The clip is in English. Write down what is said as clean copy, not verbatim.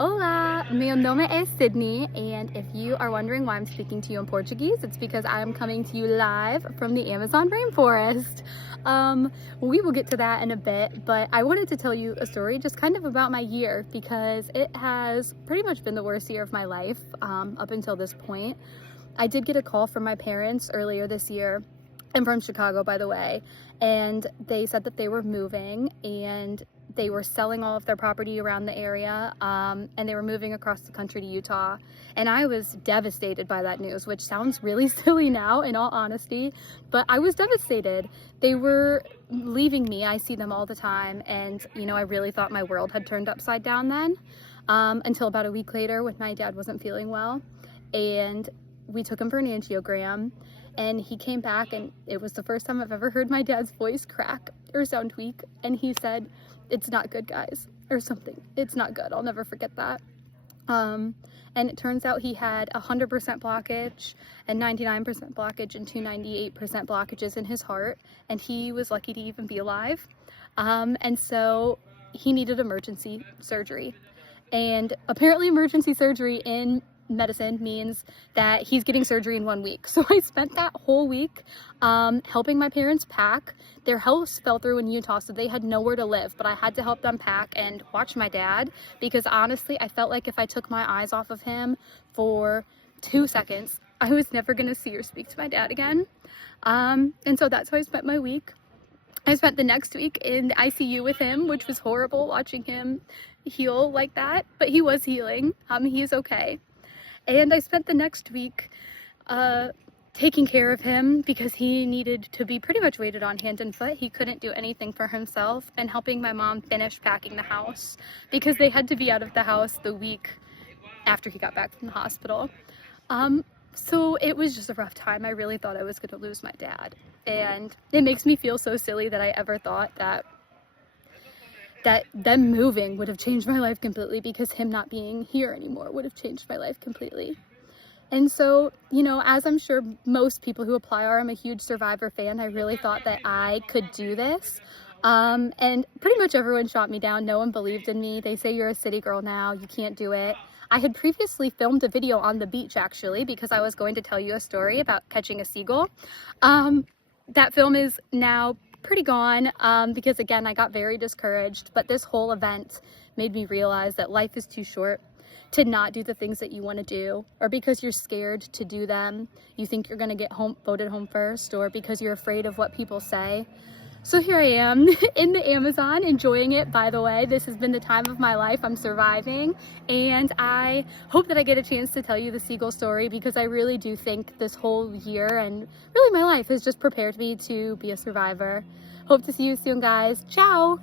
Olá, meu nome é Sydney, and if you are wondering why I'm speaking to you in Portuguese, it's because I'm coming to you live from the Amazon rainforest. We will get to that in a bit, but I wanted to tell you a story just kind of about my year because it has pretty much been the worst year of my life up until this point. I did get a call from my parents earlier this year. I'm from Chicago, by the way, and they said that they were moving and they were selling all of their property around the area, and they were moving across the country to Utah. And I was devastated by that news, which sounds really silly now, in all honesty, but I was devastated. They were leaving me. I see them all the time, and I really thought my world had turned upside down then, until about a week later when my dad wasn't feeling well, and we took him for an angiogram, and he came back, and it was the first time I've ever heard my dad's voice crack or sound weak, and he said, "It's not good, guys," or something. "It's not good." I'll never forget that. And it turns out he had 100% blockage and 99% blockage and 298% blockages in his heart, and he was lucky to even be alive. And so he needed emergency surgery. And apparently emergency surgery in medicine means that he's getting surgery in 1 week. So I spent that whole week helping my parents pack. Their house fell through in Utah, so they had nowhere to live, but I had to help them pack and watch my dad because honestly, I felt like if I took my eyes off of him for 2 seconds, I was never going to see or speak to my dad again. And so that's how I spent my week. I spent the next week in the ICU with him, which was horrible watching him heal like that, but he was healing. He is okay. And I spent the next week taking care of him because he needed to be pretty much weighted on hand and foot. He couldn't do anything for himself, and helping my mom finish packing the house because they had to be out of the house the week after he got back from the hospital. So it was just a rough time. I really thought I was going to lose my dad, and it makes me feel so silly that I ever thought that them moving would have changed my life completely, because him not being here anymore would have changed my life completely. And so, as I'm sure most people who apply are, I'm a huge Survivor fan. I really thought that I could do this. And pretty much everyone shot me down. No one believed in me. They say you're a city girl now, you can't do it. I had previously filmed a video on the beach, actually, because I was going to tell you a story about catching a seagull. That film is now pretty gone because again, I got very discouraged, but this whole event made me realize that life is too short to not do the things that you want to do, or because you're scared to do them, you think you're going to get voted home first, or because you're afraid of what people say. So here I am in the Amazon, enjoying it. By the way, this has been the time of my life. I'm surviving, and I hope that I get a chance to tell you the seagull story, because I really do think this whole year and really my life has just prepared me to be a survivor. Hope to see you soon, guys. Ciao!